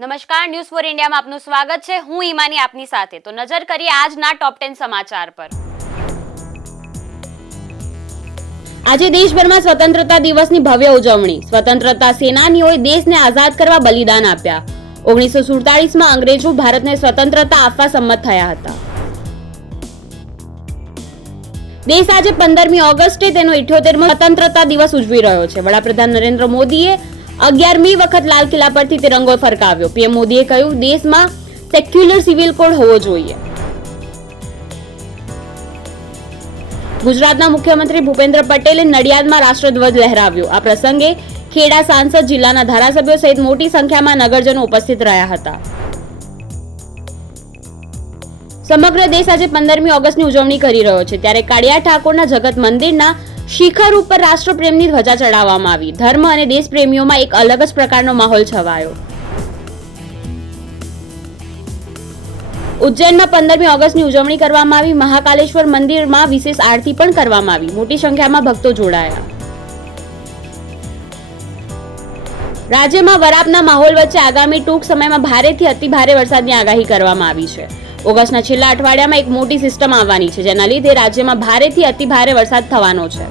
નમસ્કાર, news for ઇન્ડિયામાં આપનું સ્વાગત છે. હું ઈમાની આપની સાથે. તો નજર કરીએ આજના ટોપ 10 સમાચાર પર. આજે દેશભરમાં સ્વતંત્રતા દિવસની ભવ્ય ઉજવણી. સ્વતંત્રતા સેનાનીઓએ દેશને આઝાદ કરવા બલિદાન આપ્યા. 1947માં અંગ્રેજો ભારતને સ્વતંત્રતા આપવા સંમત થયા હતા. દેશ આજે 15મી ઓગસ્ટે તેનો 78મો સ્વતંત્રતા દિવસ ઉજવી રહ્યો છે. વડાપ્રધાન નરેન્દ્ર મોદીએ 11મી વખત લાલ કિલ્લા પરથી તિરંગો ફરકાવ્યો. પીએમ મોદીએ કહ્યું, દેશમાં સેક્યુલર સિવિલ કોડ હોવો જોઈએ. ગુજરાતના મુખ્યમંત્રી ભૂપેન્દ્ર પટેલે નડિયાદમાં રાષ્ટ્રધ્વજ લહેરાવ્યો. આ પ્રસંગે ખેડા સાંસદ, જિલ્લાના ધારાસભ્યો સહિત મોટી સંખ્યામાં નગરજનો ઉપસ્થિત રહ્યા હતા. સમગ્ર દેશ આજે 15મી ઓગસ્ટની ઉજવણી કરી રહ્યો છે. ત્યારે કાળિયા ઠાકોરના જગત મંદિરના શિખર ઉપર રાષ્ટ્રપ્રેમની ધ્વજા ચડાવવામાં આવી. ધર્મ અને દેશપ્રેમીઓમાં એક અલગ જ પ્રકારનો માહોલ છવાયો. ઉજ્જૈનમાં 15મી ઓગસ્ટની ઉજવણી કરવામાં આવી. મહાકાલેશ્વર મંદિરમાં વિશેષ આરતી પણ કરવામાં આવી. મોટી સંખ્યામાં ભક્તો જોડાયા. રાજ્યમાં વરાપના માહોલ વચ્ચે આગામી ટૂંક સમયમાં ભારેથી અતિભારે વરસાદની આગાહી કરવામાં આવી છે. ઓગસ્ટના છેલ્લા અઠવાડિયામાં એક મોટી સિસ્ટમ આવવાની છે, જેના લીધે રાજ્યમાં ભારેથી અતિભારે વરસાદ થવાનો છે.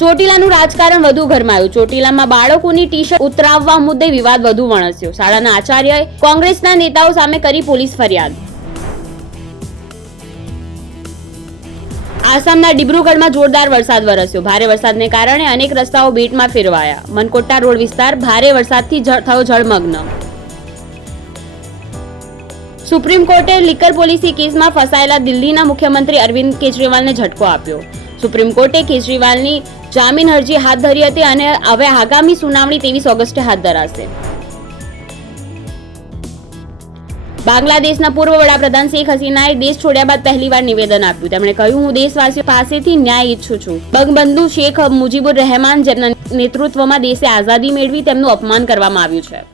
ચોટીલાનું રાજકારણ વધુ ગરમાયું. ચોટીલામાં બાળકોની ટી-શર્ટ ઉતરાવવા મુદ્દે વિવાદ વધુ વણસ્યો. શાળાના આચાર્યએ કોંગ્રેસના નેતાઓ સામે કરી પોલીસ ફરિયાદ. આસામના ડિબ્રુગઢમાં જોરદાર વરસાદ વરસ્યો. ભારે વરસાદને કારણે અનેક રસ્તાઓ બેટમાં ફેરવાયા. મનકોટ્ટા રોડ વિસ્તાર ભારે વરસાદથી થયો જળમગ્ન. સુપ્રીમ કોર્ટે લિકર પોલિસી કેસમાં ફસાયેલા દિલ્હીના મુખ્યમંત્રી અરવિંદ કેજરીવાલને ઝટકો આપ્યો. સુપ્રીમ કોર્ટે કેજરીવાલની જામીન અરજી હાથ ધરી હતી અને હવે આગામી સુનાવણી 23 ઓગસ્ટે હાથ ધરાશે. બાંગ્લાદેશના પૂર્વ વડાપ્રધાન શેખ હસીનાએ દેશ છોડ્યા બાદ પહેલીવાર નિવેદન આપ્યું. તેમણે કહ્યું, હું દેશવાસીઓ પાસેથી ન્યાય ઈચ્છું છું. બંગબંધુ શેખ મુજીબુર રહેમાન, જેમના નેતૃત્વમાં દેશે આઝાદી મેળવી, તેમનું અપમાન કરવામાં આવ્યું છે.